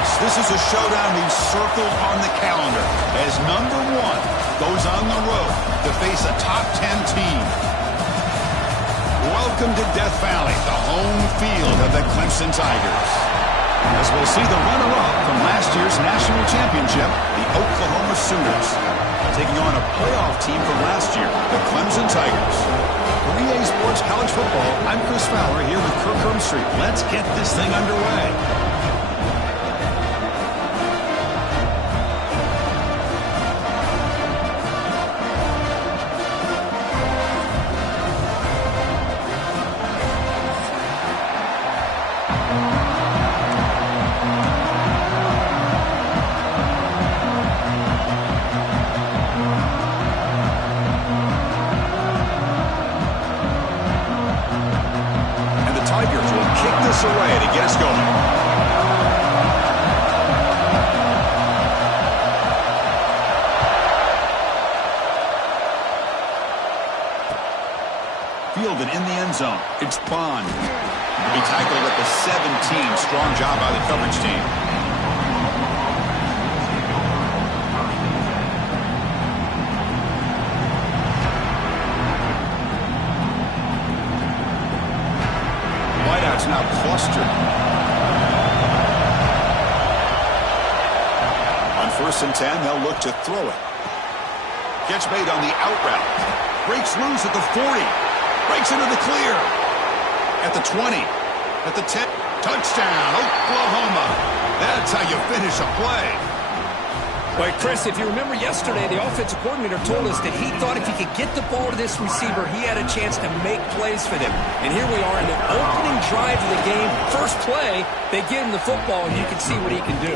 Folks, this is a showdown we've circled on the calendar as number 1 goes on the road to face a top 10 team. Welcome to Death Valley, the home field of the Clemson Tigers. As we'll see the runner-up from last year's national championship, the Oklahoma Sooners, taking on a playoff team from last year, the Clemson Tigers. For EA Sports College Football, I'm Chris Fowler here with Kirk Herbstreit. Let's get this thing underway. Away to get us going. Fielded in the end zone. It's Bond. He tackled at the 17. Strong job by the coverage team. Now clustered. On 1st and 10, they'll look to throw it. Catch made on the out route. Breaks loose at the 40. Breaks into the clear. At the 20. At the 10. Touchdown, Oklahoma. That's how you finish a play. Well, Chris, if you remember yesterday, the offensive coordinator told us that he thought if he could get the ball to this receiver, he had a chance to make plays for them. And here we are in the opening drive of the game. First play, they give him the football, and you can see what he can do.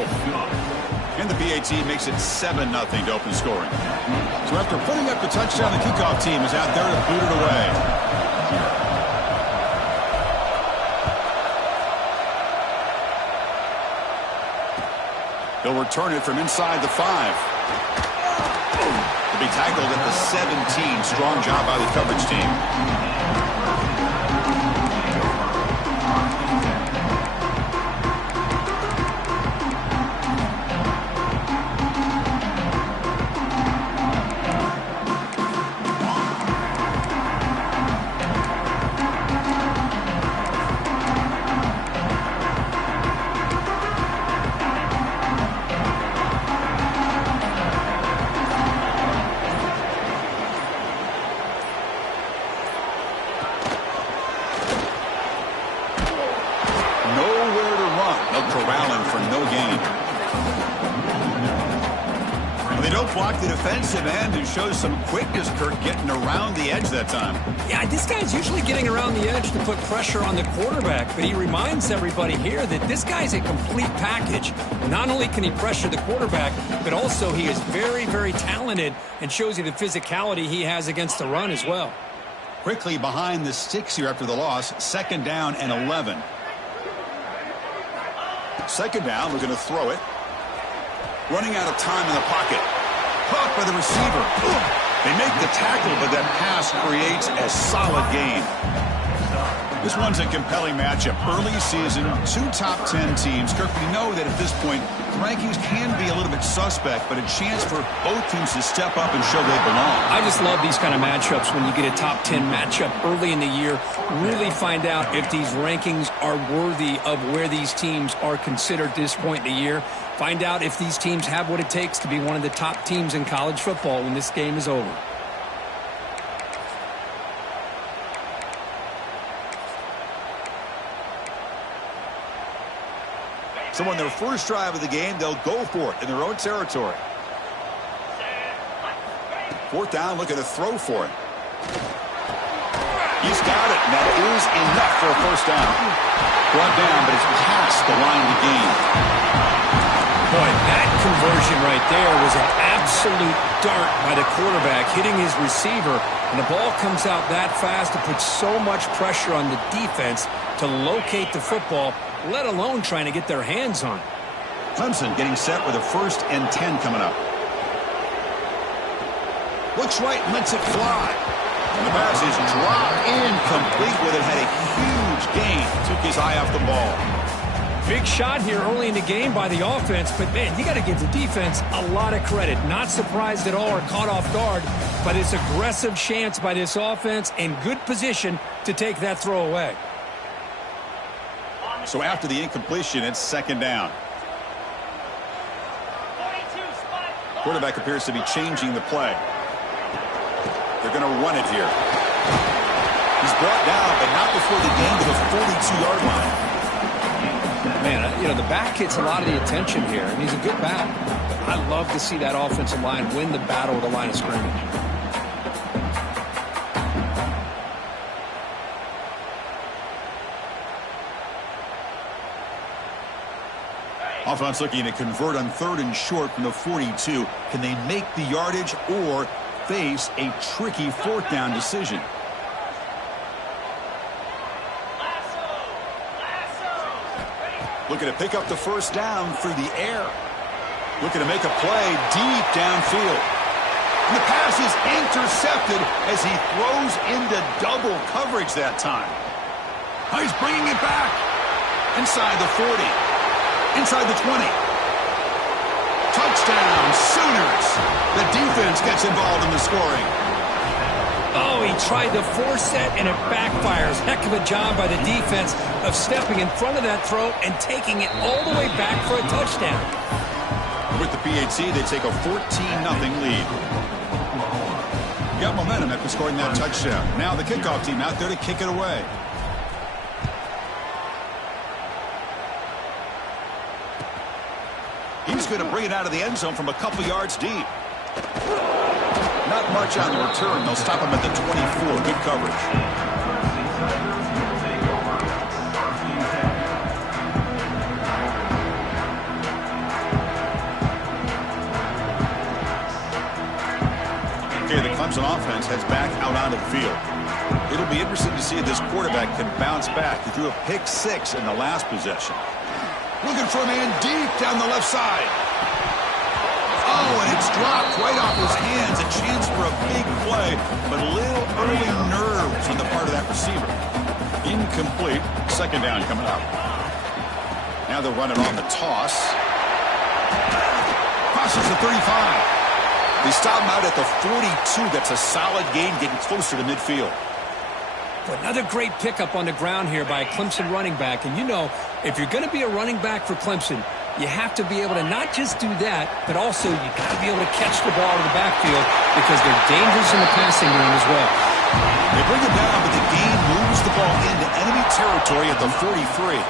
And the PAT makes it 7-0 to open scoring. So after putting up the touchdown, the kickoff team is out there to boot it away. He'll return it from inside the 5. To be tackled at the 17. Strong job by the coverage team. Block the defensive end who shows some quickness, Kirk, getting around the edge that time. Yeah, this guy's usually getting around the edge to put pressure on the quarterback, but he reminds everybody here that this guy's a complete package. Not only can he pressure the quarterback, but also he is very, very talented and shows you the physicality he has against the run as well. Quickly behind the sticks here after the loss, 2nd down and 11. 2nd down, we're going to throw it. Running out of time in the pocket. Caught by the receiver. They make the tackle, but that pass creates a solid gain. This one's a compelling matchup. Early season, 2 top 10 teams. Kirk, we know that at this point, the rankings can be a little bit suspect, but a chance for both teams to step up and show they belong. I just love these kind of matchups when you get a top 10 matchup early in the year. Really find out if these rankings are worthy of where these teams are considered at this point in the year. Find out if these teams have what it takes to be one of the top teams in college football when this game is over. So on their first drive of the game, they'll go for it in their own territory. 4th down, looking to throw for it. He's got it, and that is enough for a 1st down. Brought down, but it's past the line of the game. Boy, that conversion right there was an absolute dart by the quarterback hitting his receiver, and the ball comes out that fast. It puts so much pressure on the defense to locate the football, let alone trying to get their hands on it. Clemson getting set with a 1st and 10 coming up. Looks right, lets it fly. And the pass is dropped incomplete with it. Had a huge gain. Took his eye off the ball. Big shot here early in the game by the offense, but, man, you got to give the defense a lot of credit. Not surprised at all or caught off guard, but it's aggressive chance by this offense and good position to take that throw away. So after the incompletion, it's second down. Quarterback appears to be changing the play. They're going to run it here. He's brought down, but not before the gain to the 42-yard line. Man, you know, the back gets a lot of the attention here, and he's a good back. But I love to see that offensive line win the battle with the line of scrimmage. Offense looking to convert on 3rd and short from the 42. Can they make the yardage or face a tricky 4th down decision? Looking to pick up the first down through the air. Looking to make a play deep downfield. And the pass is intercepted as he throws into double coverage that time. Oh, he's bringing it back. Inside the 40. Inside the 20. Touchdown, Sooners. The defense gets involved in the scoring. Oh, he tried to force it, and it backfires. Heck of a job by the defense of stepping in front of that throw and taking it all the way back for a touchdown. With the PAT, they take a 14-0 lead. Got momentum after scoring that touchdown. Now the kickoff team out there to kick it away. He's going to bring it out of the end zone from a couple yards deep. Not much on the return. They'll stop him at the 24. Good coverage. Okay, the Clemson offense heads back out onto the field. It'll be interesting to see if this quarterback can bounce back. He threw a pick-6 in the last possession. Looking for a man deep down the left side. Oh, and it's dropped right off his hands. A chance for a big play, but a little early nerves on the part of that receiver. Incomplete. Second down coming up. Now they'll run it on the toss. Crosses the 35. They stop him out at the 42. That's a solid gain, getting closer to midfield. Another great pickup on the ground here by a Clemson running back. And you know, if you're going to be a running back for Clemson, you have to be able to not just do that, but also you got to be able to catch the ball in the backfield because they're dangerous in the passing game as well. They bring it down, but the game moves the ball into enemy territory at the 43.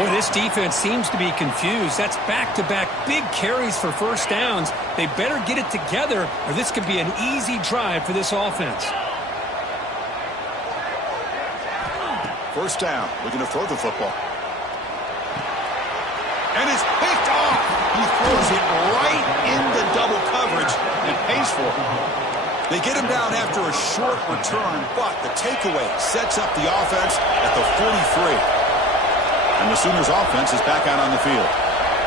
Boy, this defense seems to be confused. That's back-to-back big carries for first downs. They better get it together, or this could be an easy drive for this offense. First down, looking to throw the football. And it's picked off. He throws it right into double coverage and pays for it. They get him down after a short return, but the takeaway sets up the offense at the 43. And the Sooners offense is back out on the field.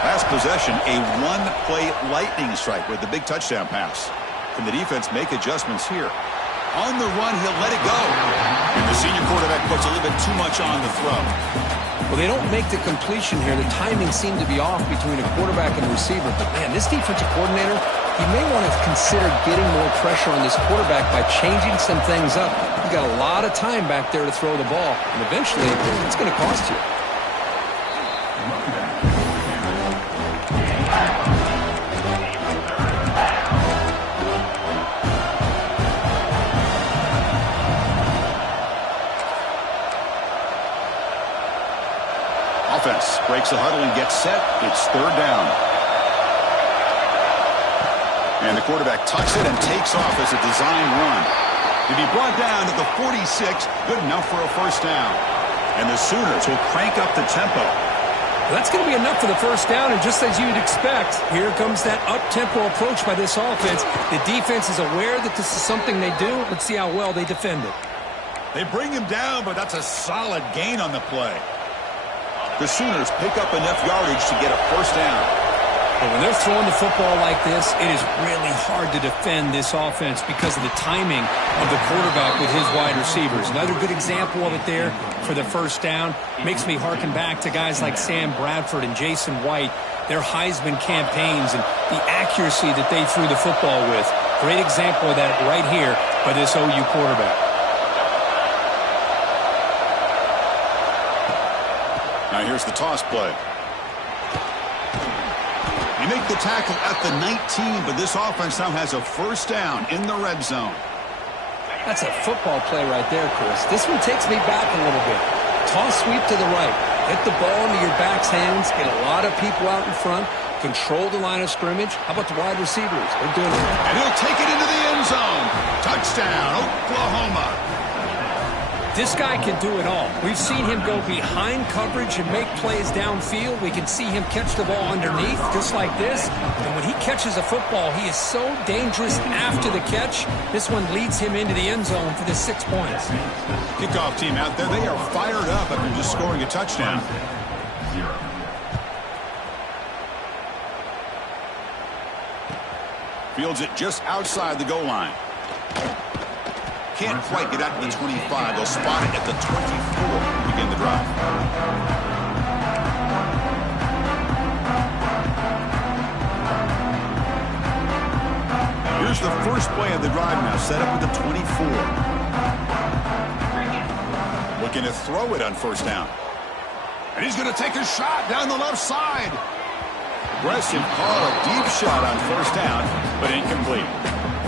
Last possession, a one-play lightning strike with the big touchdown pass. Can the defense make adjustments here? On the run, he'll let it go. And the senior quarterback puts a little bit too much on the throw. Well, they don't make the completion here. The timing seemed to be off between a quarterback and a receiver. But, man, this defensive coordinator, he may want to consider getting more pressure on this quarterback by changing some things up. He's got a lot of time back there to throw the ball. And eventually, it's going to cost you. Offense breaks the huddle and gets set. It's third down. And the quarterback tucks it and takes off as a design run. To be brought down to the 46, good enough for a first down. And the Sooners will crank up the tempo. That's going to be enough for the first down, and just as you'd expect, here comes that up-tempo approach by this offense. The defense is aware that this is something they do. Let's see how well they defend it. They bring him down, but that's a solid gain on the play. The Sooners pick up enough yardage to get a first down. But when they're throwing the football like this, it is really hard to defend this offense because of the timing of the quarterback with his wide receivers. Another good example of it there for the first down. Makes me harken back to guys like Sam Bradford and Jason White, their Heisman campaigns and the accuracy that they threw the football with. Great example of that right here by this OU quarterback. Now here's the toss play. You make the tackle at the 19, but this offense now has a first down in the red zone. That's a football play right there, Chris. This one takes me back a little bit. Toss sweep to the right. Get the ball into your back's hands. Get a lot of people out in front. Control the line of scrimmage. How about the wide receivers? They're doing it. And he'll take it into the end zone. Touchdown, Oklahoma. This guy can do it all. We've seen him go behind coverage and make plays downfield. We can see him catch the ball underneath, just like this. And when he catches a football, he is so dangerous after the catch. This one leads him into the end zone for the 6 points. Kickoff team out there, they are fired up after just scoring a touchdown. Fields it just outside the goal line. Can't quite get out to the 25. They'll spot it at the 24 to begin the drive. Here's the first play of the drive now, set up at the 24. Looking to throw it on first down. And he's going to take a shot down the left side. Aggressive call, a deep shot on first down, but incomplete.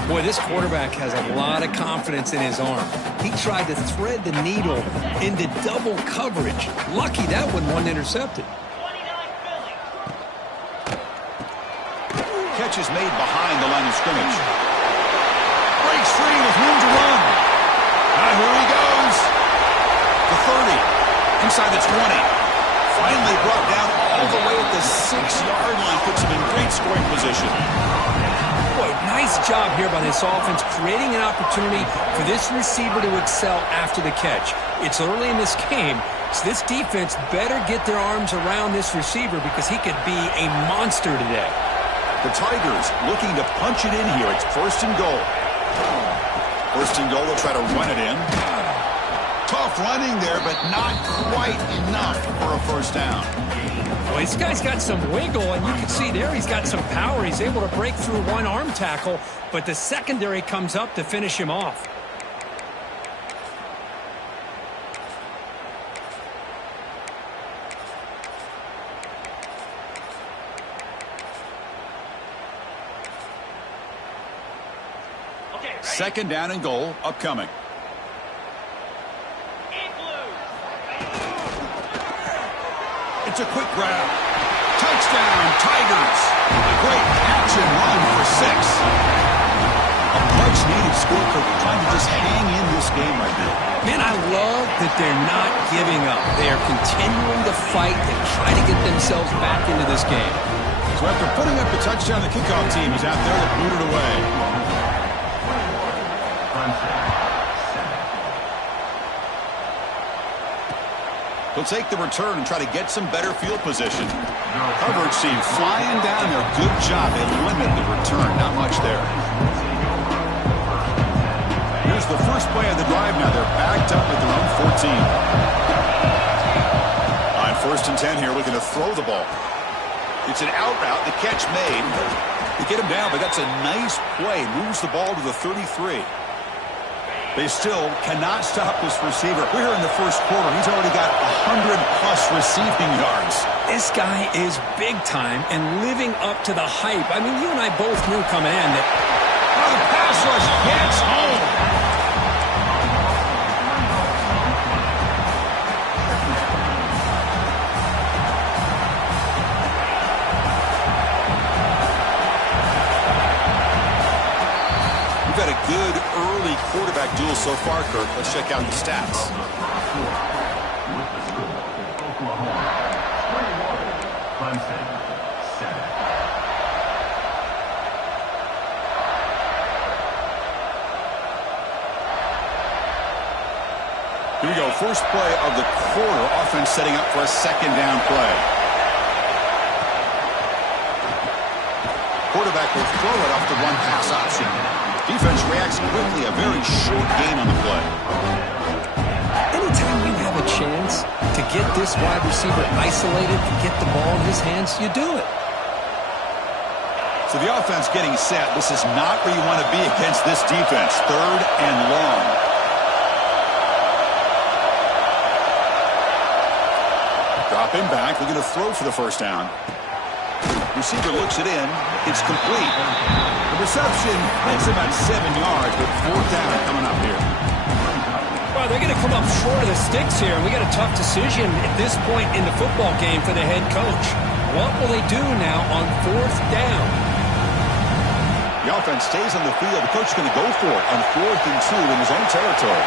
Boy, this quarterback has a lot of confidence in his arm. He tried to thread the needle into double coverage. Lucky that one wasn't intercepted. Catch is made behind the line of scrimmage. Breaks free with room to run. Here he goes. The 30. Inside the 20. Finally brought down all the way at the 6-yard line. Puts him in great scoring position. Boy, nice job here by this offense, creating an opportunity for this receiver to excel after the catch. It's early in this game, so this defense better get their arms around this receiver because he could be a monster today. The Tigers looking to punch it in here. It's first and goal. First and goal, they'll try to run it in. Tough running there, but not quite enough for a first down. Well, this guy's got some wiggle, and you can see there he's got some power. He's able to break through one arm tackle, but the secondary comes up to finish him off. Second down and goal upcoming. It's a quick grab. Touchdown, Tigers. A great catch and run for 6. A much-needed score, trying to just hang in this game right now. Man, I love that they're not giving up. They are continuing to fight and try to get themselves back into this game. So after putting up the touchdown, the kickoff team is out there to boot it away. He'll take the return and try to get some better field position. Coverage team flying down there. Good job. They limit the return. Not much there. Here's the first play of the drive now. They're backed up at their own 14. On first and 10 here, looking to throw the ball. It's an out route. The catch made. They get him down, but that's a nice play. Moves the ball to the 33. They still cannot stop this receiver. We're here in the first quarter. He's already got 100-plus receiving yards. This guy is big time and living up to the hype. I mean, you and I both knew coming in that the pass rush gets home. We've had a good early quarterback duel so far, Kirk. Let's check out the stats. Here we go. First play of the quarter. Offense setting up for a second down play. quarterback will throw it off the one-pass option. Defense reacts quickly, a very short gain on the play. Anytime you have a chance to get this wide receiver isolated and get the ball in his hands, you do it. So the offense getting set. This is not where you want to be against this defense. 3rd and long. Drop him back. We're going to throw for the first down. Receiver looks it in. It's complete. The reception makes about 7 yards, but 4th down coming up here. Well, they're going to come up short of the sticks here, and we got a tough decision at this point in the football game for the head coach. What will they do now on 4th down? The offense stays on the field. The coach is going to go for it on 4th and 2 in his own territory.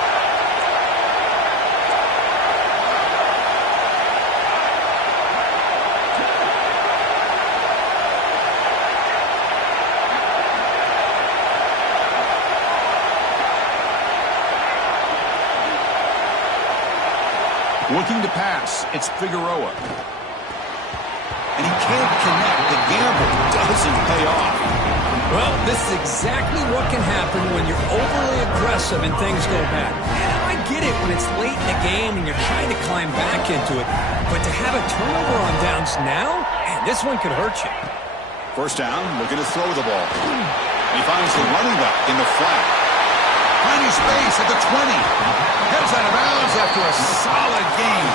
Looking to pass, it's Figueroa. And he can't connect. The gamble doesn't pay off. Well, this is exactly what can happen when you're overly aggressive and things go bad. And I get it when it's late in the game and you're trying to climb back into it. But to have a turnover on downs now, man, this one could hurt you. First down, looking to throw the ball. He finds the running back in the flat. Finding space at the 20. Heads out of bounds after a solid game.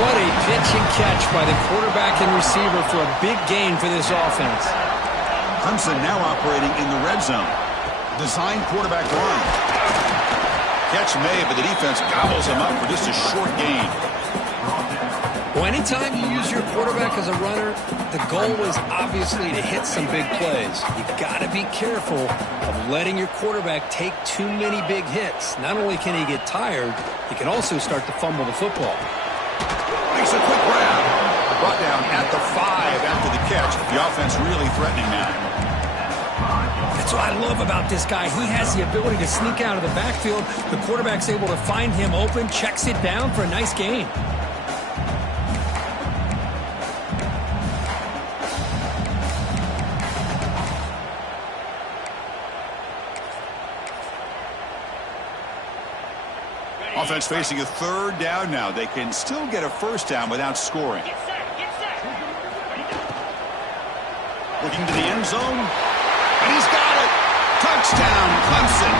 What a pitch and catch by the quarterback and receiver for a big gain for this offense. Clemson now operating in the red zone. Design quarterback run. Catch made, but the defense gobbles him up for just a short gain. Well, anytime you use your quarterback as a runner, the goal is obviously to hit some big plays. You've got to be careful of letting your quarterback take too many big hits. Not only can he get tired, he can also start to fumble the football. Makes a quick grab. Brought down at the 5 after the catch. The offense really threatening now. That's what I love about this guy. He has the ability to sneak out of the backfield. The quarterback's able to find him open, checks it down for a nice gain. Offense facing a 3rd down now. They can still get a first down without scoring. Looking to the end zone. And he's got it. Touchdown, Clemson.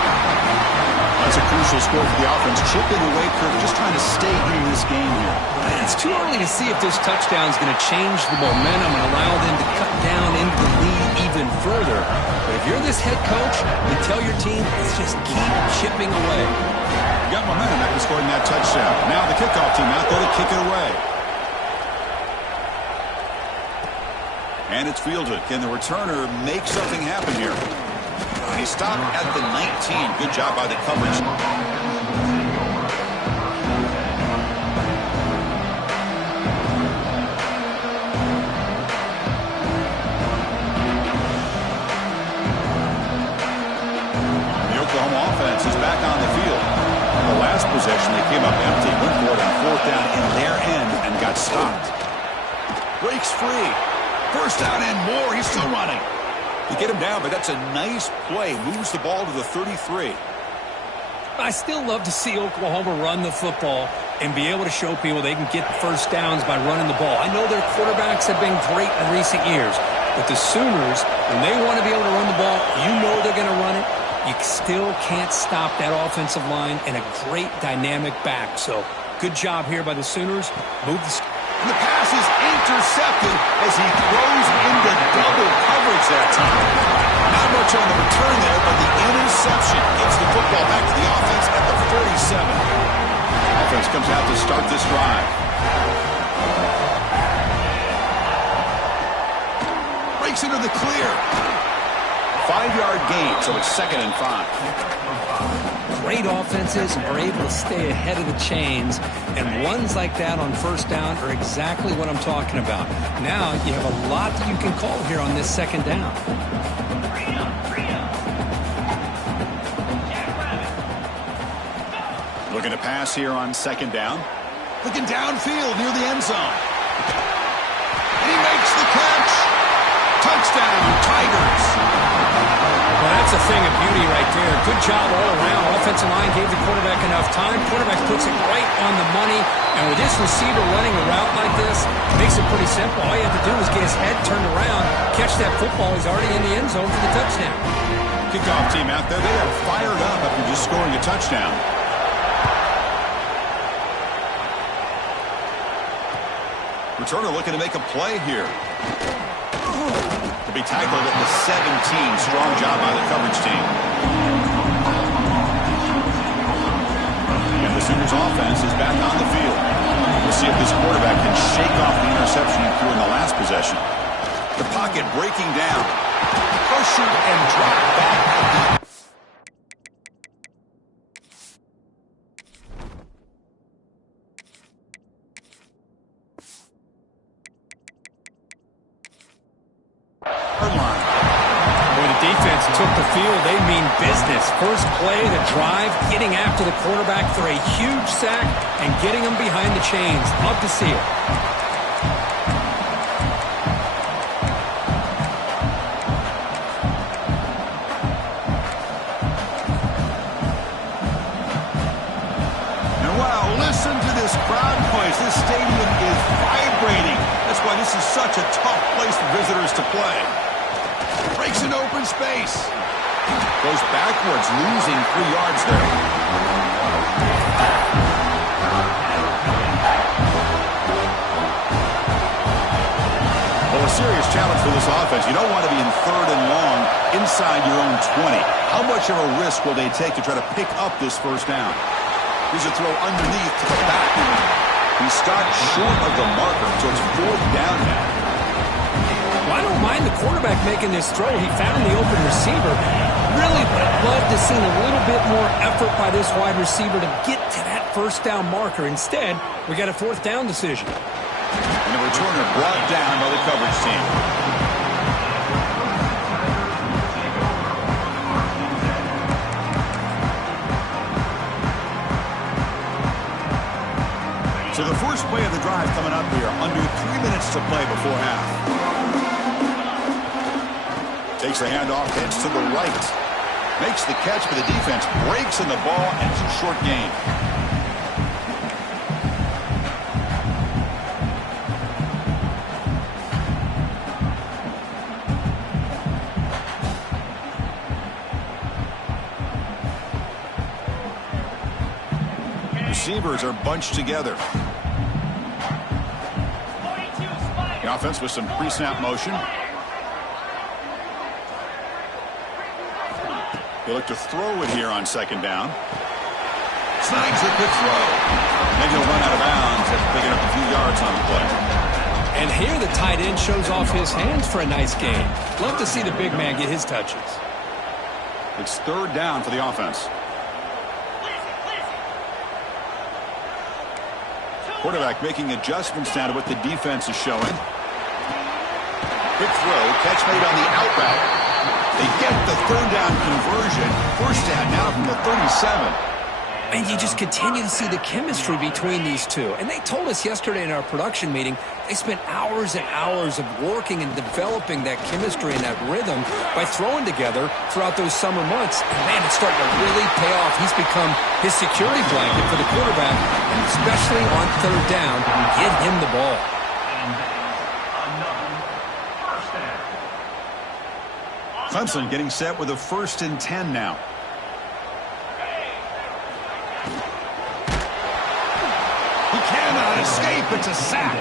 That's a crucial score for the offense. Chipping away, Kirk, just trying to stay in this game here. It's too early to see if this touchdown is going to change the momentum and allow them to cut down into the lead even further. But if you're this head coach, you tell your team, let's just keep chipping away. Got momentum after scoring that touchdown. Now the kickoff team out there to kick it away. And it's fielded. Can the returner make something happen here? He stopped at the 19. Good job by the coverage. The Oklahoma offense is back on the field. The last possession, they came up empty, went for it on 4th down in their end and got stopped. Breaks free. First down and more. He's still running. You get him down, but that's a nice play. Moves the ball to the 33. I still love to see Oklahoma run the football and be able to show people they can get first downs by running the ball. I know their quarterbacks have been great in recent years, but the Sooners, when they want to be able to run the ball, you know they're going to run it. You still can't stop that offensive line and a great dynamic back. So good job here by the Sooners. Move the pass is intercepted as he throws into double coverage that time. Not much on the return there, but the interception gets the football back to the offense at the 47. Offense comes out to start this drive. Breaks into the clear. 5-yard gain, so it's 2nd and 5. Great offenses are able to stay ahead of the chains, and runs like that on first down are exactly what I'm talking about. Now you have a lot that you can call here on this 2nd down. Looking to pass here on 2nd down. Looking downfield near the end zone. And he makes the catch. Touchdown, Tigers. Well, that's a thing of beauty right there. Good job all around. Offensive line gave the quarterback enough time. Quarterback puts it right on the money. And with this receiver running a route like this, it makes it pretty simple. All you have to do is get his head turned around, catch that football. He's already in the end zone for the touchdown. Kickoff team out there, they are fired up after just scoring a touchdown. Returner looking to make a play here. To be tackled at the 17. Strong job by the coverage team. And the Sooners offense is back on the field. We'll see if this quarterback can shake off the interception he threw in the last possession. The pocket breaking down. Pressured and dropped back at the... Took the field. They mean business. First play, the drive, getting after the quarterback for a huge sack and getting him behind the chains. Love to see it. And wow, listen to this crowd noise. This stadium is vibrating. That's why this is such a tough place for visitors to play. Breaks an open space. Goes backwards, losing 3 yards there. Well, a serious challenge for this offense. You don't want to be in 3rd and long inside your own 20. How much of a risk will they take to try to pick up this first down? Here's a throw underneath to the back. He stopped short of the marker, so it's 4th down now. Well, I don't mind the quarterback making this throw. He found the open receiver. Really would have loved to see a little bit more effort by this wide receiver to get to that first down marker. Instead, we got a 4th down decision. And the returner brought down by the coverage team. So the first play of the drive coming up here, under 3 minutes to play before half. Takes the handoff, heads to the right. Makes the catch, but the defense breaks in the ball, and it's a short gain. Receivers are bunched together. The offense with some pre-snap motion. They look to throw it here on 2nd down. Snags a quick throw. Maybe he'll run out of bounds after picking up a few yards on the play. And here the tight end shows off his hands for a nice gain. Love to see the big man get his touches. It's 3rd down for the offense. Quarterback making adjustments now to what the defense is showing. Quick throw, catch made on the out route. They get the 3rd down conversion. First down now from the 37. And you just continue to see the chemistry between these two. And they told us yesterday in our production meeting, they spent hours and hours of working and developing that chemistry and that rhythm by throwing together throughout those summer months. And man, it's starting to really pay off. He's become his security blanket for the quarterback, and especially on 3rd down, get him the ball. Clemson getting set with a 1st and 10 now. He cannot escape. It's a sack.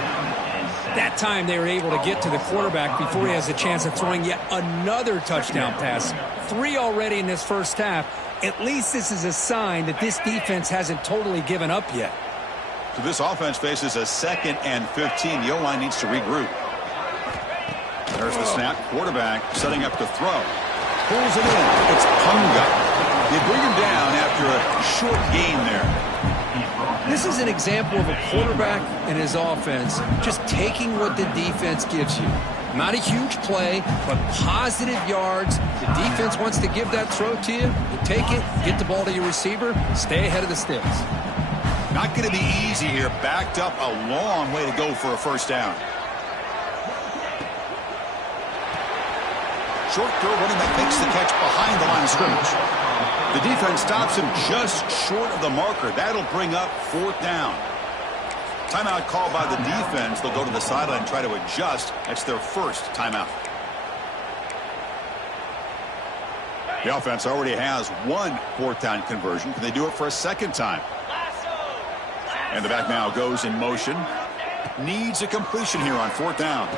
That time they were able to get to the quarterback before he has a chance of throwing yet another touchdown pass. 3 already in this first half. At least this is a sign that this defense hasn't totally given up yet. So this offense faces a 2nd and 15. The O-line needs to regroup. There's the snap. Quarterback setting up to throw. Pulls it in. It's Punga. They bring him down after a short gain there. This is an example of a quarterback and his offense just taking what the defense gives you. Not a huge play, but positive yards. The defense wants to give that throw to you. You take it, get the ball to your receiver, stay ahead of the sticks. Not going to be easy here. Backed up a long way to go for a first down. Short throw, running back makes the catch behind the line of scrimmage. The defense stops him just short of the marker. That'll bring up 4th down. Timeout called by the defense. They'll go to the sideline and try to adjust. That's their first timeout. The offense already has one 4th down conversion. Can they do it for a second time? And the back now goes in motion. Needs a completion here on 4th down.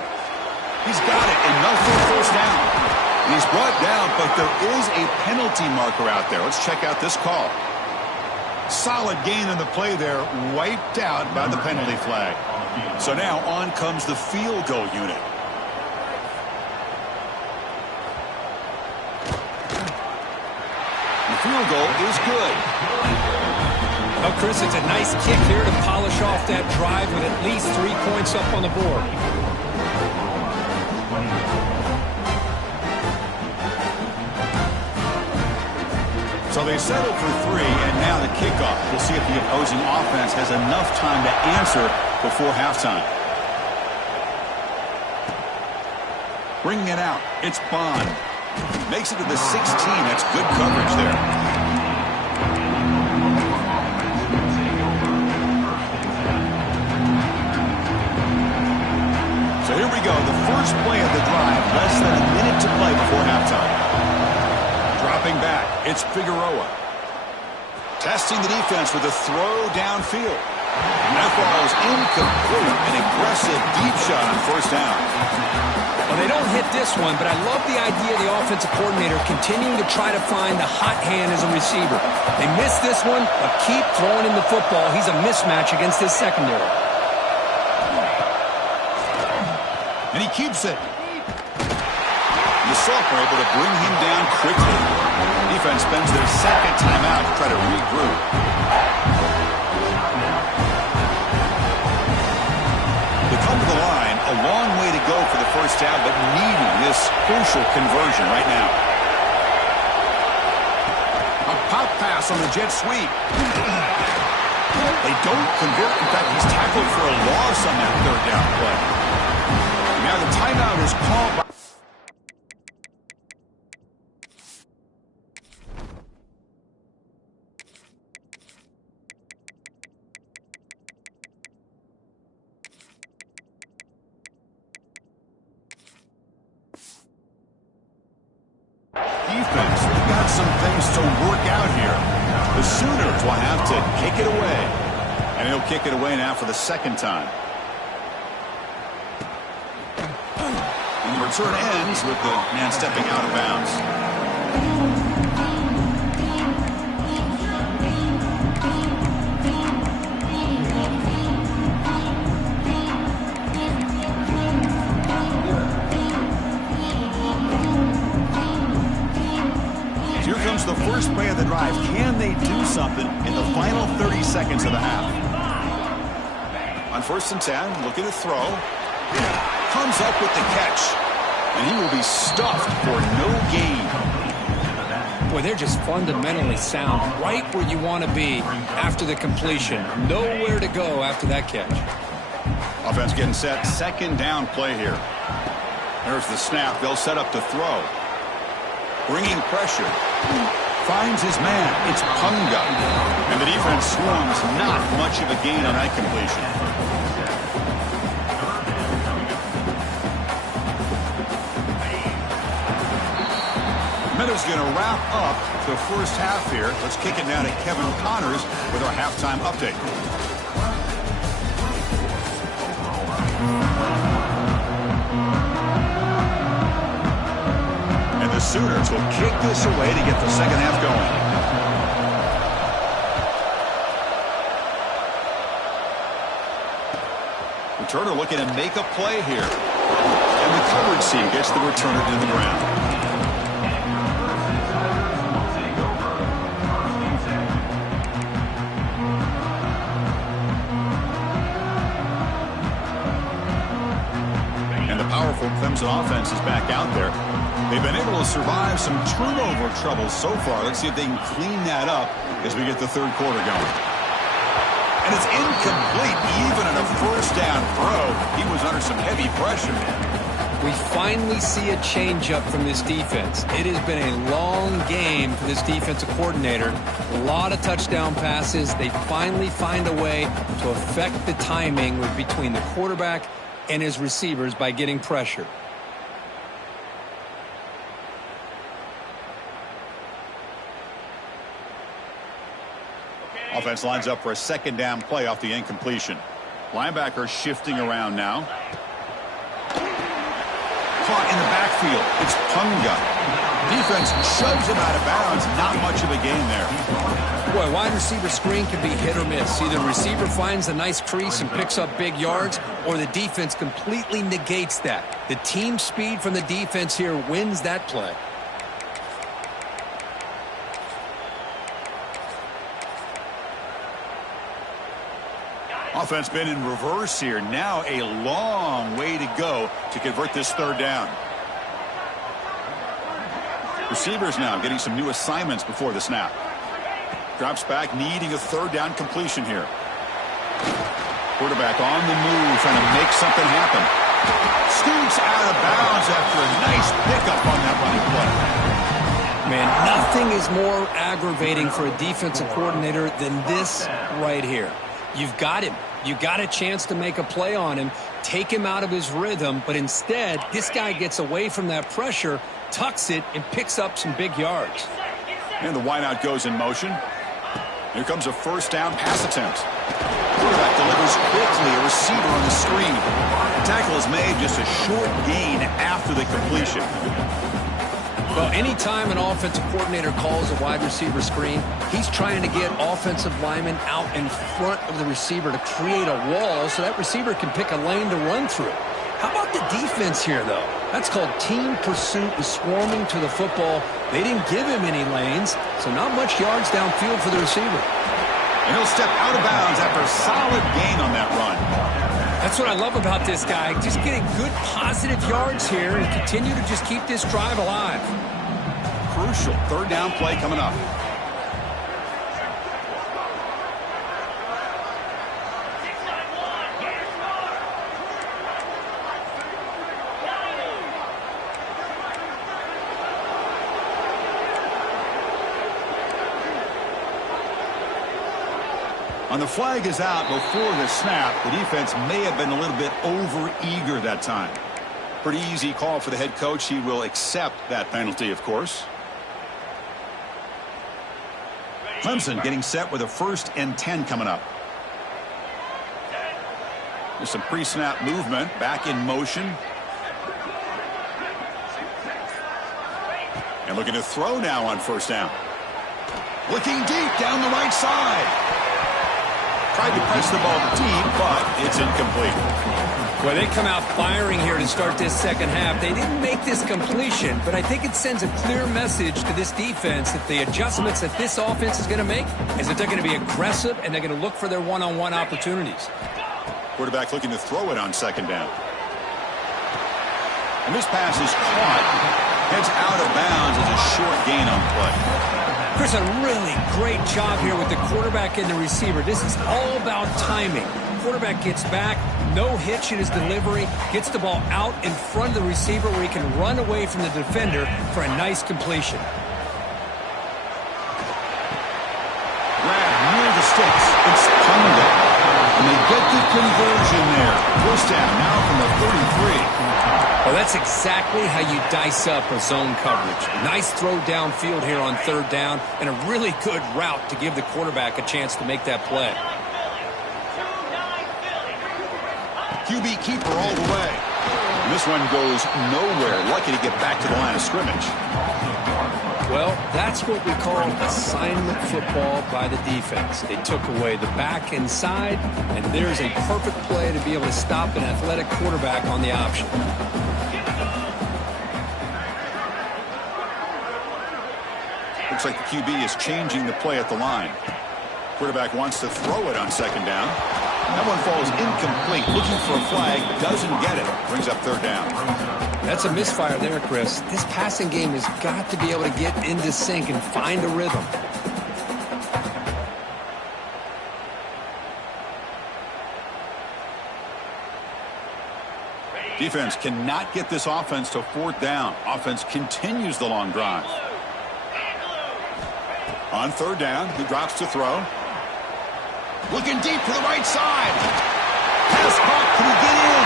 He's got it. Enough for a 1st down. And he's brought down, but there is a penalty marker out there. Let's check out this call. Solid gain in the play there. Wiped out by the penalty flag. So now on comes the field goal unit. The field goal is good. Oh, Chris, it's a nice kick here to polish off that drive with at least 3 points up on the board. So they settle for 3, and now the kickoff. We'll see if the opposing offense has enough time to answer before halftime. Bringing it out, it's Bond. Makes it to the 16. That's good coverage there. So here we go, the first play of the drive, less than a minute to play before halftime. Dropping back, it's Figueroa. Testing the defense with a throw downfield. And that ball is incomplete. An aggressive deep shot on 1st down. Well, they don't hit this one, but I love the idea of the offensive coordinator continuing to try to find the hot hand as a receiver. They missed this one, but keep throwing him the football. He's a mismatch against his secondary. And he keeps it. The Sox were able to bring him down quickly. Defense spends their second timeout to try to regroup. They come to the line, a long way to go for the 1st down, but needing this crucial conversion right now. A pop pass on the jet sweep. They don't convert. In fact, he's tackled for a loss on that 3rd down play. Now the timeout is called by... Defense, they've got some things to work out here. The Sooners will have to kick it away. And he'll kick it away now for the 2nd time. And the return ends with the man stepping out of bounds. Here comes the first play of the drive. Can they do something in the final 30 seconds of the half? On 1st and 10, looking to throw. Comes up with the catch. And he will be stuffed for no gain. Boy, they're just fundamentally sound. Right where you want to be after the completion. Nowhere to go after that catch. Offense getting set. 2nd down play here. There's the snap. They'll set up to throw. Bringing pressure. Finds his man. It's Punga. And the defense swarms. Not much of a gain on that completion. Minutes going to wrap up the 1st half here. Let's kick it now to Kevin Connors with our halftime update. And the Sooners will kick this away to get the 2nd half going. Returner looking to make a play here. And the coverage team gets the returner to the ground. Clemson offense is back out there. They've been able to survive some turnover trouble so far. Let's see if they can clean that up as we get the 3rd quarter going. And it's incomplete, even in a 1st down throw. He was under some heavy pressure. We finally see a changeup from this defense. It has been a long game for this defensive coordinator. A lot of touchdown passes. They finally find a way to affect the timing between the quarterback and his receivers by getting pressure. Offense lines up for a second down play off the incompletion. Linebacker shifting around now. Caught in the backfield. It's Punga. Defense shoves him out of bounds. Not much of a gain there. Boy, wide receiver screen can be hit or miss. Either the receiver finds a nice crease and picks up big yards, or the defense completely negates that. The team speed from the defense here wins that play. Offense been in reverse here. Now a long way to go to convert this third down. Receivers now getting some new assignments before the snap. Drops back, needing a third down completion here. Quarterback on the move, trying to make something happen. Scoots out of bounds after a nice pickup on that running play. Man, nothing is more aggravating for a defensive coordinator than this right here. You've got him. You got a chance to make a play on him, take him out of his rhythm, but instead, this guy gets away from that pressure, tucks it, and picks up some big yards. And the wideout goes in motion. Here comes a first down pass attempt. Quarterback delivers quickly, a receiver on the screen. The tackle is made, just a short gain after the completion. Well, anytime an offensive coordinator calls a wide receiver screen, he's trying to get offensive linemen out in front of the receiver to create a wall so that receiver can pick a lane to run through. How about the defense here, though? That's called team pursuit and swarming to the football. They didn't give him any lanes, so not much yards downfield for the receiver. And he'll step out of bounds after a solid gain on that run. That's what I love about this guy. Just getting good positive yards here and continue to just keep this drive alive. Crucial third down play coming up. On the flag is out before the snap. The defense may have been a little bit over-eager that time. Pretty easy call for the head coach. He will accept that penalty, of course. Clemson getting set with a 1st and 10 coming up. There's some pre-snap movement. Back in motion. And looking to throw now on 1st down. Looking deep down the right side. Tried to press the ball deep, but it's incomplete. Well, they come out firing here to start this second half. They didn't make this completion, but I think it sends a clear message to this defense that the adjustments that this offense is going to make is that they're going to be aggressive and they're going to look for their one-on-one opportunities. Quarterback looking to throw it on 2nd down. And this pass is caught. Heads out of bounds as a short gain on play. Chris, a really great job here with the quarterback and the receiver. This is all about timing. Quarterback gets back, no hitch in his delivery, gets the ball out in front of the receiver where he can run away from the defender for a nice completion. Grab near the sticks. It's Punga. And they get the conversion there. 1st down now from the 33. Well, that's exactly how you dice up a zone coverage. Nice throw downfield here on 3rd down, and a really good route to give the quarterback a chance to make that play. QB keeper all the way. And this one goes nowhere. Lucky to get back to the line of scrimmage. Well, that's what we call assignment football by the defense. They took away the back inside, and there's a perfect play to be able to stop an athletic quarterback on the option. Looks like the QB is changing the play at the line. Quarterback wants to throw it on 2nd down. That one falls incomplete. Looking for a flag. Doesn't get it. Brings up 3rd down. That's a misfire there, Chris. This passing game has got to be able to get into sync and find a rhythm. Defense cannot get this offense to fourth down. Offense continues the long drive. On third down, he drops to throw. Looking deep to the right side. Pass caught. Can he get in?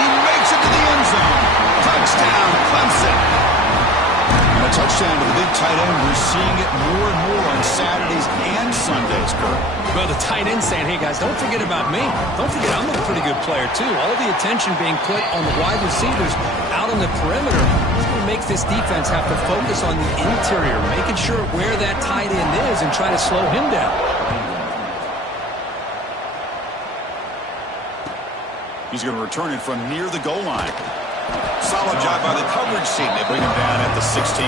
He makes it to the end zone. Touchdown, Clemson. And a touchdown to the big tight end. We're seeing it more and more on Saturdays and Sundays, Kurt. Well, the tight end saying, hey, guys, don't forget about me. Don't forget I'm a pretty good player, too. All the attention being put on the wide receivers out on the perimeter. It's going to make this defense have to focus on the interior, making sure where that tight end is and try to slow him down. He's going to return it from near the goal line. Solid job by the coverage team. They bring him down at the 16.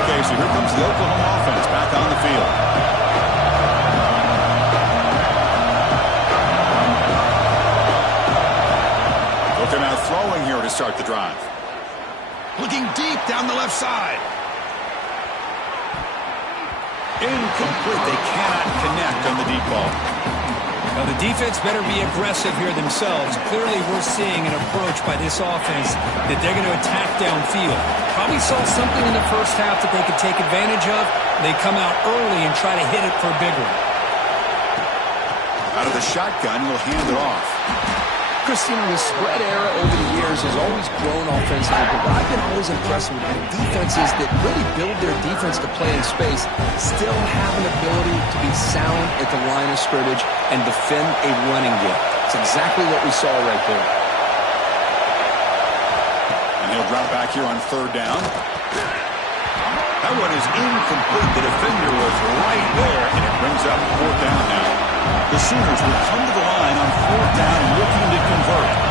Okay, so here comes the Oklahoma offense back on the field. Looking out throwing here to start the drive. Looking deep down the left side. Incomplete. They cannot connect on the deep ball. Now, the defense better be aggressive here themselves. Clearly, we're seeing an approach by this offense that they're going to attack downfield. Probably saw something in the first half that they could take advantage of. They come out early and try to hit it for a big one. Out of the shotgun, he'll hand it off. Christina, the spread era over the years has always grown offensively, but what I've been always impressed with defenses that really build their defense to play in space still have an ability to be sound at the line of scrimmage and defend a running game. It's exactly what we saw right there. And he'll drop back here on third down. That one is incomplete. The defender was right there, and it brings up fourth down now. The Sooners will come to the line on fourth down looking to convert.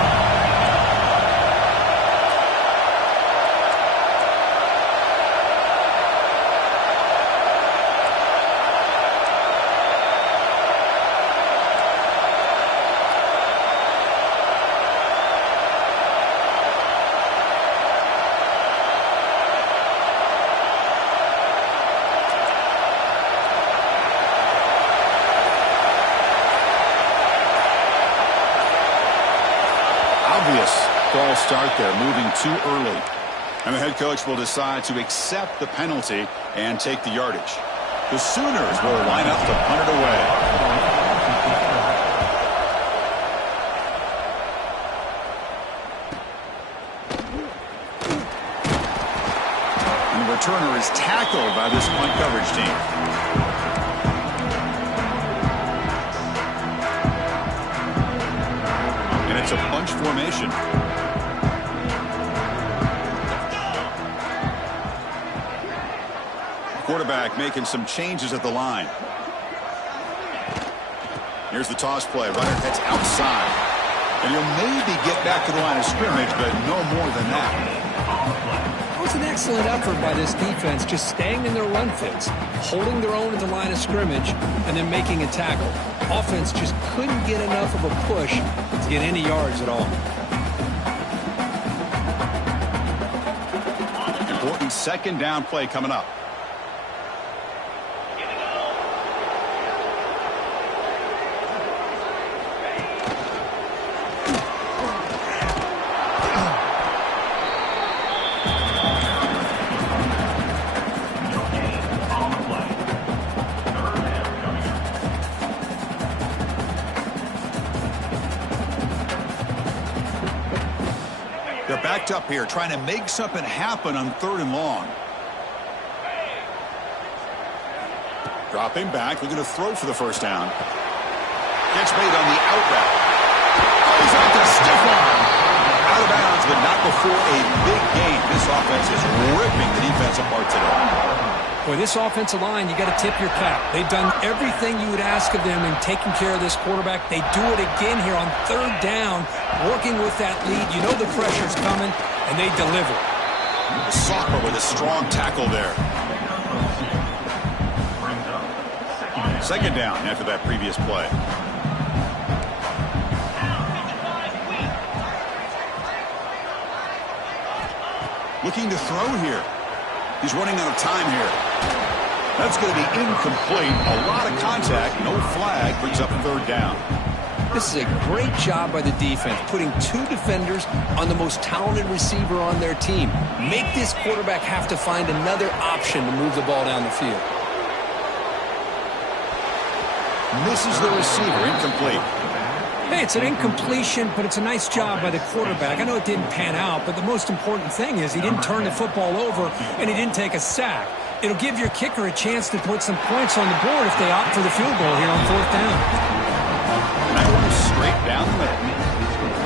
False start there, moving too early. And the head coach will decide to accept the penalty and take the yardage. The Sooners will line up to punt it away. And the returner is tackled by this punt coverage team. It's a bunch formation. Quarterback making some changes at the line. Here's the toss play. Runner heads outside. And he'll maybe get back to the line of scrimmage, but no more than that. It was an excellent effort by this defense, just staying in their run fits, holding their own at the line of scrimmage, and then making a tackle. Offense just couldn't get enough of a push to get any yards at all. Important second down play coming up. They're backed up here, trying to make something happen on third and long. Dropping back, looking to throw for the first down. Gets made on the out route. Oh, he's out to stiff arm. Out of bounds, but not before a big game. This offense is ripping the defense apart today. Boy, this offensive line, you got to tip your cap. They've done everything you would ask of them in taking care of this quarterback. They do it again here on third down, working with that lead. You know the pressure's coming, and they deliver. Socker with a strong tackle there. Second down after that previous play. Looking to throw here. He's running out of time here. That's going to be incomplete. A lot of contact. No flag. Brings up third down. This is a great job by the defense, putting two defenders on the most talented receiver on their team. Make this quarterback have to find another option to move the ball down the field. Misses the receiver, incomplete. Hey, it's an incompletion, but it's a nice job by the quarterback. I know it didn't pan out, but the most important thing is he didn't turn the football over and he didn't take a sack. It'll give your kicker a chance to put some points on the board if they opt for the field goal here on 4th down. That one straight down the middle.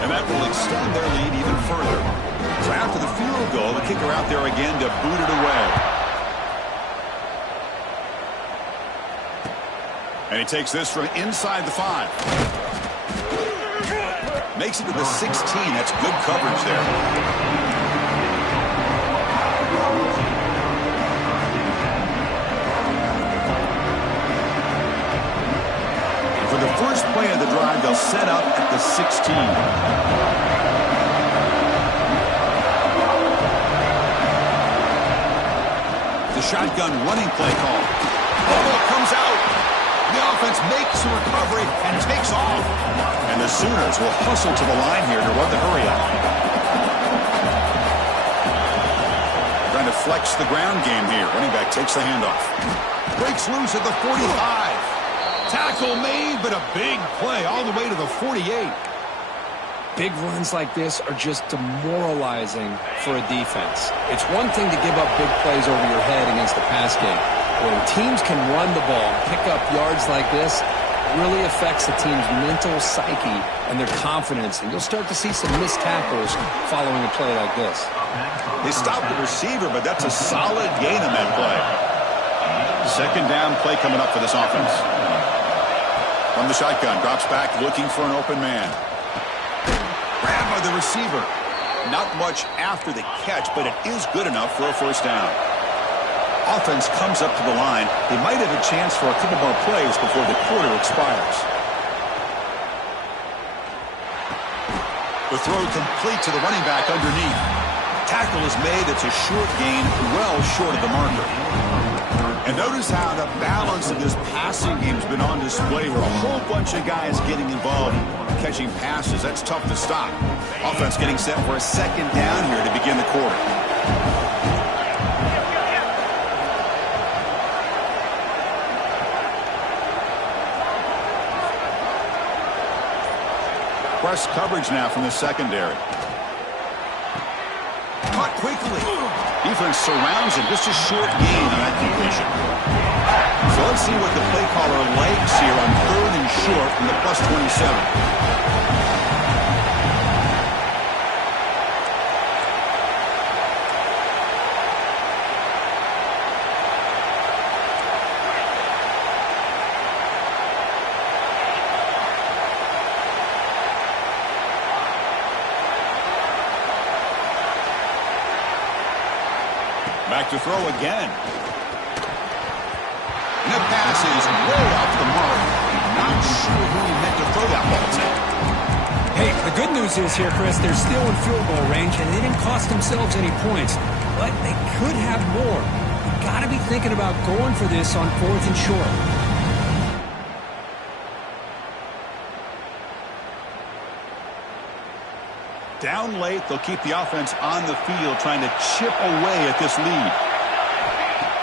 And that will extend their lead even further. So after the field goal, the kicker out there again to boot it away. And he takes this from inside the 5. Makes it to the 16. That's good coverage there. For the first play of the drive, they'll set up at the 16. The shotgun running play call. Ball comes out. The offense makes a recovery and takes off. And the Sooners will hustle to the line here to run the hurry up. Trying to flex the ground game here. Running back takes the handoff. Breaks loose at the 45. Tackle made, but a big play all the way to the 48. Big runs like this are just demoralizing for a defense. It's one thing to give up big plays over your head against the pass game. When teams can run the ball and pick up yards like this, it really affects the team's mental psyche and their confidence. And you'll start to see some missed tackles following a play like this. They stopped the receiver, but that's a solid gain on that play. Second down play coming up for this offense. From the shotgun, drops back looking for an open man. Grabbed by the receiver. Not much after the catch, but it is good enough for a first down. Offense comes up to the line. They might have a chance for a couple more plays before the quarter expires. The throw complete to the running back underneath. Tackle is made. It's a short gain, well short of the marker. And notice how the balance of this passing game has been on display here. A whole bunch of guys getting involved catching passes. That's tough to stop. Offense getting set for a second down here to begin the quarter. Press coverage now from the secondary. Caught quickly. Defense surrounds him. Just a short gain on that completion. So let's see what the play caller likes here on 3rd and short from the plus 27. Back to throw again. And the pass is way off the mark. Not sure who he meant to throw that ball to. Hey, the good news is here, Chris, they're still in field goal range, and they didn't cost themselves any points. But they could have more. You've got to be thinking about going for this on 4th and short. Down late, they'll keep the offense on the field trying to chip away at this lead.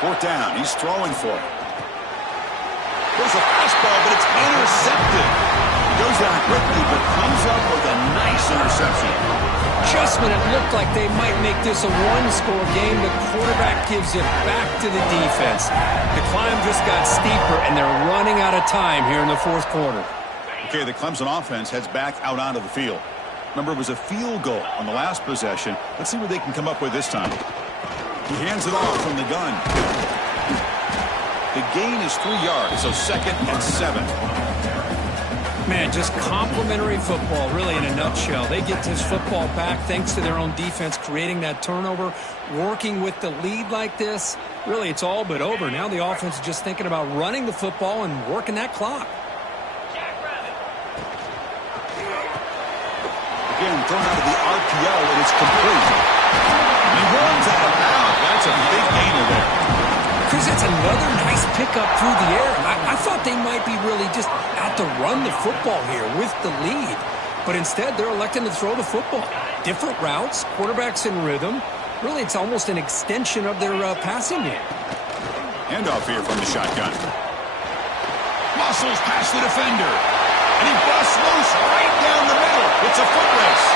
4th down, he's throwing for it. There's a fastball, but it's intercepted. Goes down quickly, but comes up with a nice interception. Just when it looked like they might make this a one-score game, the quarterback gives it back to the defense. The climb just got steeper, and they're running out of time here in the 4th quarter. Okay, the Clemson offense heads back out onto the field. Remember, it was a field goal on the last possession. Let's see what they can come up with this time. He hands it off from the gun. The gain is 3 yards, so 2nd and 7. Man, just complimentary football, really, in a nutshell. They get this football back thanks to their own defense creating that turnover, working with the lead like this. Really, it's all but over. Now the offense is just thinking about running the football and working that clock. Again, thrown out of the RPO, and it's complete. He runs out of bounds. That's a big gainer there. Chris, that's another nice pickup through the air. I thought they might be really just out to run the football here with the lead. But instead, they're electing to throw the football. Different routes, quarterbacks in rhythm. Really, it's almost an extension of their passing game. Handoff here from the shotgun. Muscles past the defender. And he busts loose right down the middle. It's a foot race.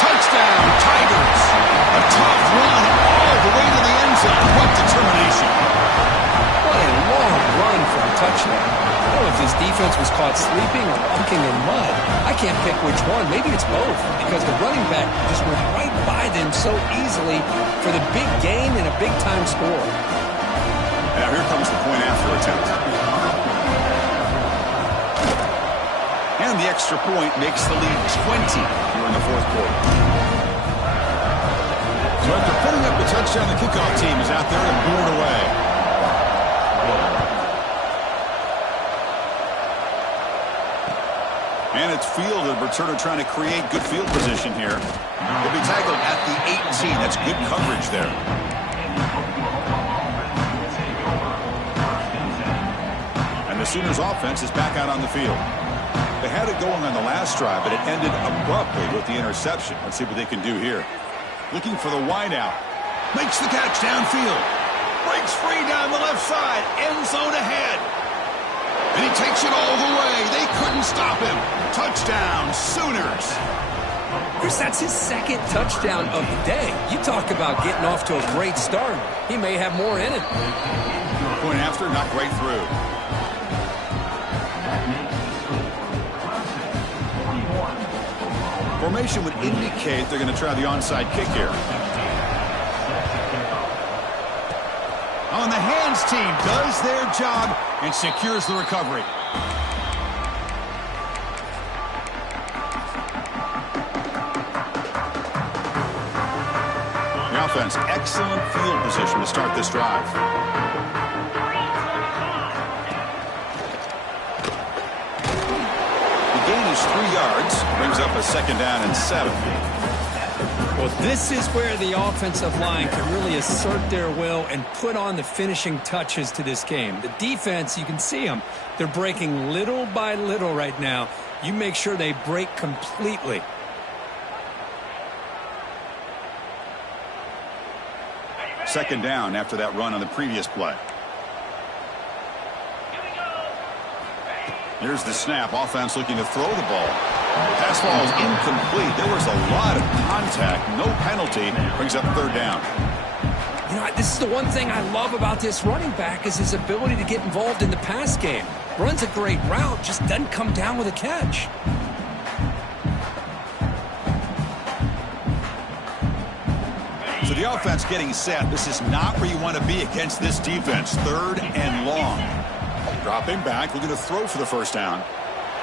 Touchdown, Tigers. A tough run all the way to the end zone. What determination. What a long run for a touchdown. I don't know if this defense was caught sleeping or walking in mud. I can't pick which one. Maybe it's both, because the running back just went right by them so easily for the big gain and a big-time score. Now here comes the point after attempt. And the extra point makes the lead 20 here in the fourth quarter. So after putting up the touchdown, the kickoff team is out there and blew it away. And it's fielded. Returner trying to create good field position here. He'll be tackled at the 18. That's good coverage there. And the Sooners offense is back out on the field. They had it going on the last drive, but it ended abruptly with the interception. Let's see what they can do here. Looking for the wideout. Makes the catch downfield. Breaks free down the left side. End zone ahead. And he takes it all the way. They couldn't stop him. Touchdown, Sooners. Chris, that's his second touchdown of the day. You talk about getting off to a great start. He may have more in it. Point after, knocked right through. Formation would indicate they're going to try the onside kick here. On the hands team does their job and secures the recovery. The offense, excellent field position to start this drive. The gain is 3 yards, brings up a second down and 7. Well, this is where the offensive line can really assert their will and put on the finishing touches to this game. The defense, you can see them. They're breaking little by little right now. You make sure they break completely. Second down after that run on the previous play. Here's the snap. Offense looking to throw the ball. Pass ball is incomplete. There was a lot of contact. No penalty. Brings up third down. You know, this is the one thing I love about this running back is his ability to get involved in the pass game. Runs a great route, just doesn't come down with a catch. So the offense getting set. This is not where you want to be against this defense. Third and long. Dropping back, looking to throw for the first down.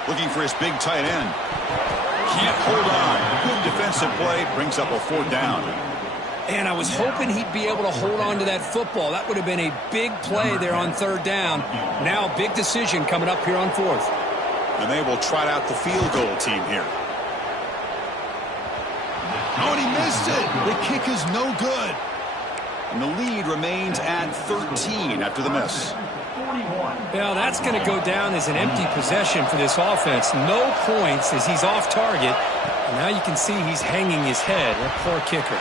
Looking for his big tight end. Can't hold on. Good defensive play. Brings up a fourth down. And I was hoping he'd be able to hold on to that football. That would have been a big play there on third down. Now, big decision coming up here on fourth. And they will trot out the field goal team here. Oh, and he missed it. The kick is no good. And the lead remains at 13 after the miss. Well, that's going to go down as an empty possession for this offense. No points as he's off target. And now you can see he's hanging his head. That poor kicker.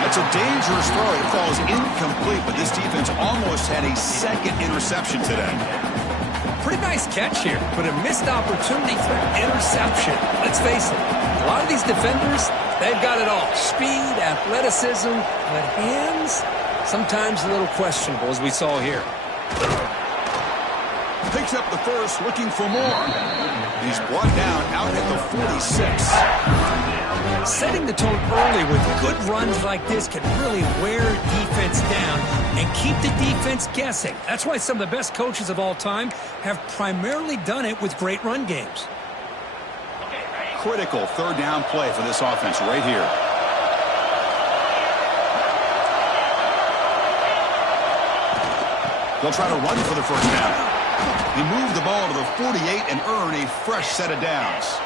That's a dangerous throw. It falls incomplete, but this defense almost had a second interception today. Pretty nice catch here, but a missed opportunity for interception. Let's face it, a lot of these defenders, they've got it all. Speed, athleticism, but hands, sometimes a little questionable, as we saw here. Picks up the first, looking for more. He's brought down out at the 46. Setting the tone early with good runs like this can really wear defense down and keep the defense guessing. That's why some of the best coaches of all time have primarily done it with great run games. Critical third down play for this offense right here. They'll try to run for the first down. He moved the ball to the 48 and earn a fresh set of downs.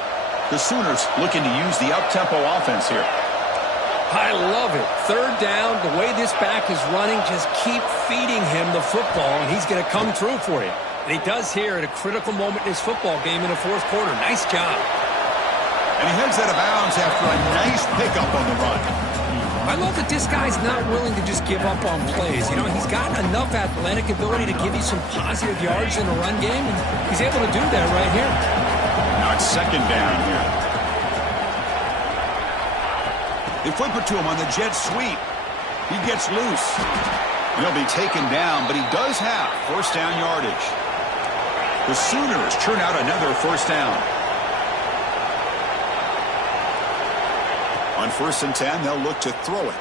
The Sooners looking to use the up-tempo offense here. I love it. Third down, the way this back is running, just keep feeding him the football, and he's going to come through for you. And he does here at a critical moment in his football game in the fourth quarter. Nice job. And he heads out of bounds after a nice pickup on the run. I love that this guy's not willing to just give up on plays. You know, he's got enough athletic ability to give you some positive yards in the run game, and he's able to do that right here. Now it's second down here. They flip it to him on the jet sweep. He gets loose. And he'll be taken down, but he does have first down yardage. The Sooners churn out another first down. On 1st and 10, they'll look to throw it.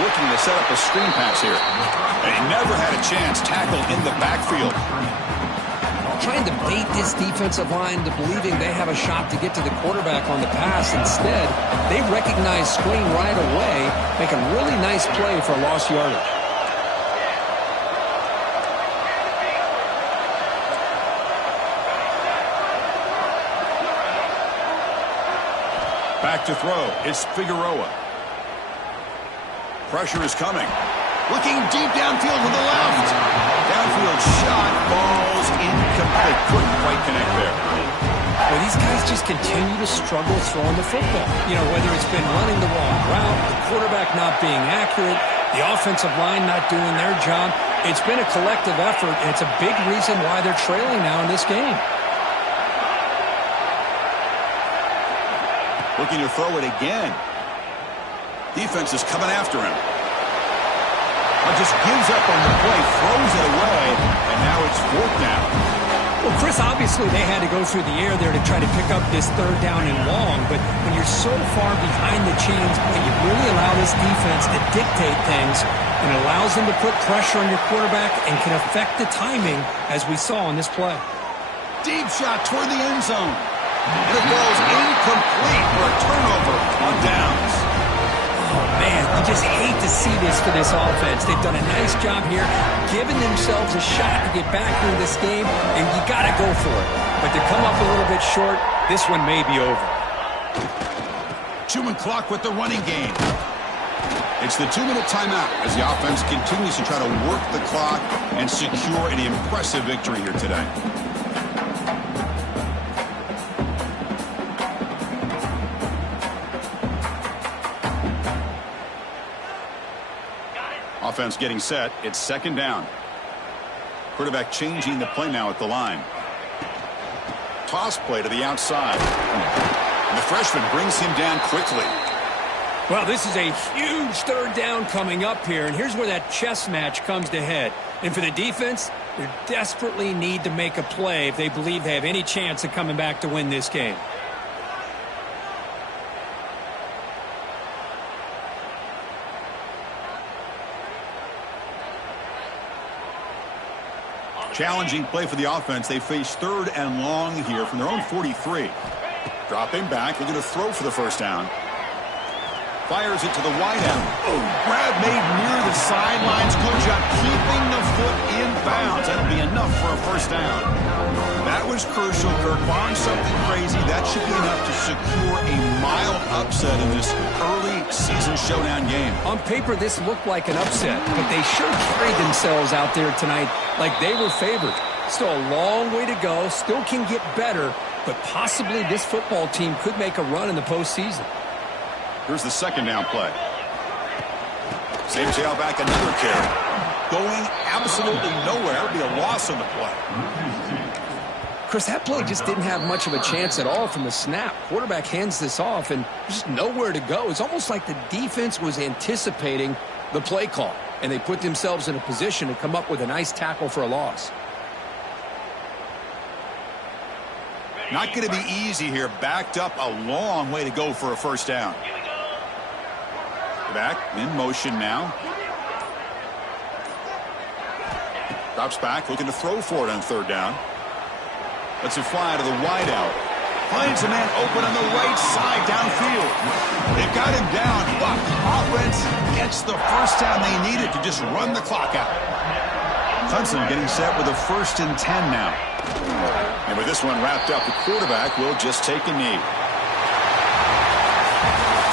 Looking to set up a screen pass here. And he never had a chance tackled in the backfield. Trying to bait this defensive line to believing they have a shot to get to the quarterback on the pass. Instead, they recognize screen right away, make a really nice play for lost yardage. Back to throw. It's Figueroa. Pressure is coming. Looking deep downfield to the left. Downfield shot. Ball's incomplete. Couldn't quite connect there. Well, these guys just continue to struggle throwing the football. You know, whether it's been running the wrong route, the quarterback not being accurate, the offensive line not doing their job. It's been a collective effort, and it's a big reason why they're trailing now in this game. Looking to throw it again. Defense is coming after him. Just gives up on the play, throws it away, and now it's fourth down. Well, Chris, obviously they had to go through the air there to try to pick up this third down and long, but when you're so far behind the chains, you really allow this defense to dictate things, and it allows them to put pressure on your quarterback and can affect the timing, as we saw on this play. Deep shot toward the end zone. And it goes incomplete for a turnover on downs. Oh, man, you just hate to see this for this offense. They've done a nice job here, giving themselves a shot to get back into this game, and you got to go for it. But to come up a little bit short, this one may be over. Chewing clock with the running game. It's the 2-minute timeout as the offense continues to try to work the clock and secure an impressive victory here today. Offense getting set. It's second down. Quarterback changing the play now at the line. Toss play to the outside. And the freshman brings him down quickly. Well, this is a huge third down coming up here, and here's where that chess match comes to head. And for the defense, they desperately need to make a play if they believe they have any chance of coming back to win this game. Challenging play for the offense. They face third and long here from their own 43. Dropping back, looking to throw for the first down. Fires it to the wide end. Oh, grab made near the sidelines. Good job keeping the foot in bounds. That'll be enough for a first down. That was crucial, Kirk. Barring something crazy, that should be enough to secure a mild upset in this early season showdown game. On paper, this looked like an upset, but they sure carried themselves out there tonight like they were favored. Still a long way to go. Still can get better, but possibly this football team could make a run in the postseason. Here's the second down play. Same tailback, another carry. Going absolutely nowhere. It'll be a loss on the play. Chris, that play just didn't have much of a chance at all from the snap. Quarterback hands this off, and there's just nowhere to go. It's almost like the defense was anticipating the play call, and they put themselves in a position to come up with a nice tackle for a loss. Not going to be easy here. Backed up a long way to go for a first down. Back in motion now. Drops back, looking to throw for it on third down. Lets it fly to the wideout. Finds a man open on the right side downfield. They've got him down, but offense gets the first down they needed to just run the clock out. Clemson getting set with a 1st and 10 now. And with this one wrapped up, the quarterback will just take a knee.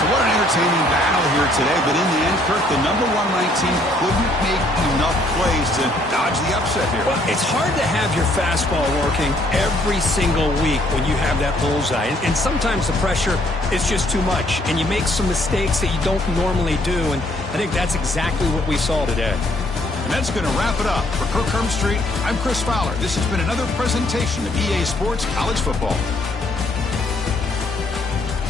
So what an entertaining battle here today, but in the end, Kirk, the number 1 ranked team couldn't make enough plays to dodge the upset here. Well, it's hard to have your fastball working every single week when you have that bullseye. And sometimes the pressure is just too much, and you make some mistakes that you don't normally do, and I think that's exactly what we saw today. And that's going to wrap it up. For Kirk Herbstreit, I'm Chris Fowler. This has been another presentation of EA Sports College Football.